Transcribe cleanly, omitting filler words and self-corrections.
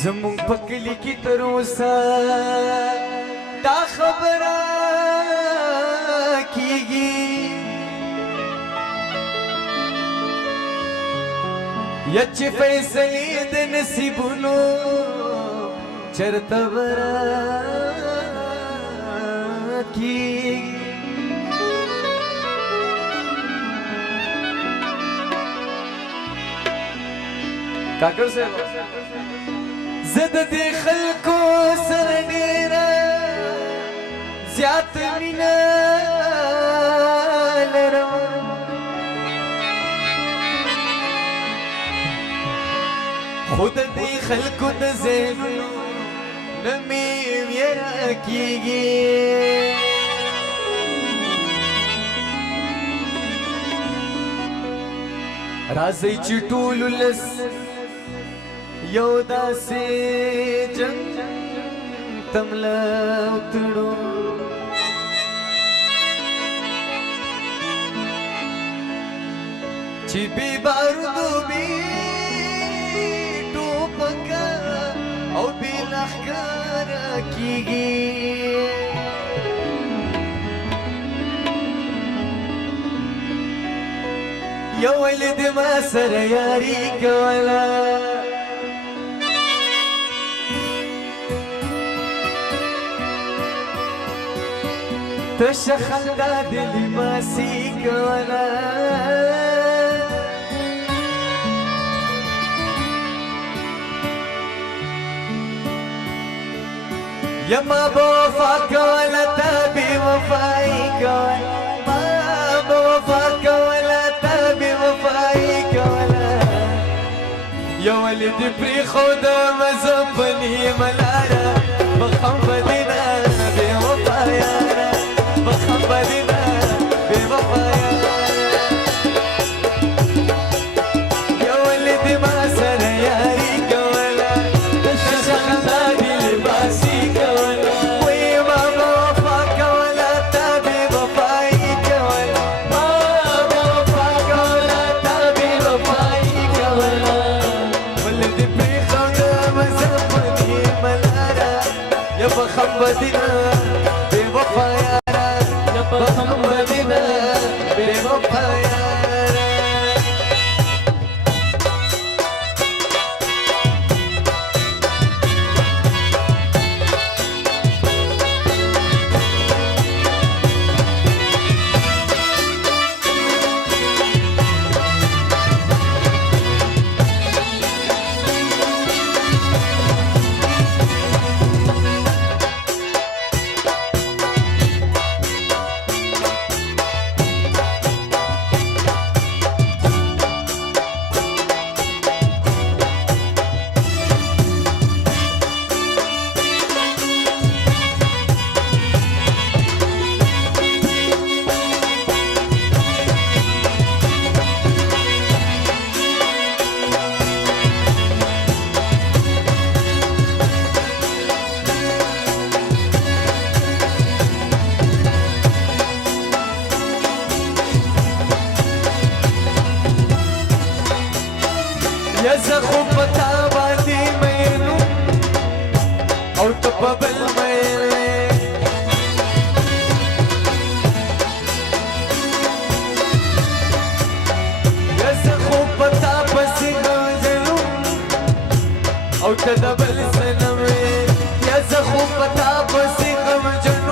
زمون په کلی کې تر اوسه دا خبره کیږي یا چې فیصلې د نصیبونو چرته ورکیږي کاکړ صاحب زد دې خلکو سره ډېره زیات مینه لرم خو د دې خلکو د ذهنونو نه مې ویره کېږي راځئ چې ټول ولس یو داسې جنګ تمله وتړو چې بې بارودو بې ټوپکه او بې لښکره کېږي یو ولې دې ما سره یاري کوله تشه خندا دې لباسي کوله یا ما به وفا کوله تا بې وفایي کوله ما به وفا کوله تا بې وفایي کوله یو ولې دې پرېښودمه زه په نیمه لاره بخم به دې نه بې وفا یاره بخم به دې نه بې وفا یاره یو ولې دې ما سره یاري کوله تشه خندا دې لباسي کوله وایي ما به وفا کوله تا بې وفایي کوله ما به وفا کوله تا بې وفایي کوله ولې دې پرېښودمه زه په نیمه لاره یا بخم به دې نه بې وفا یاره یا بخم به دې نه بې وفا یاره یا زه خو په تا باندې مین او ته په بل مین یا زه خو په تا پسې غمجن او ته د بل څه نه وې یا زه خو په تا پسې غمجن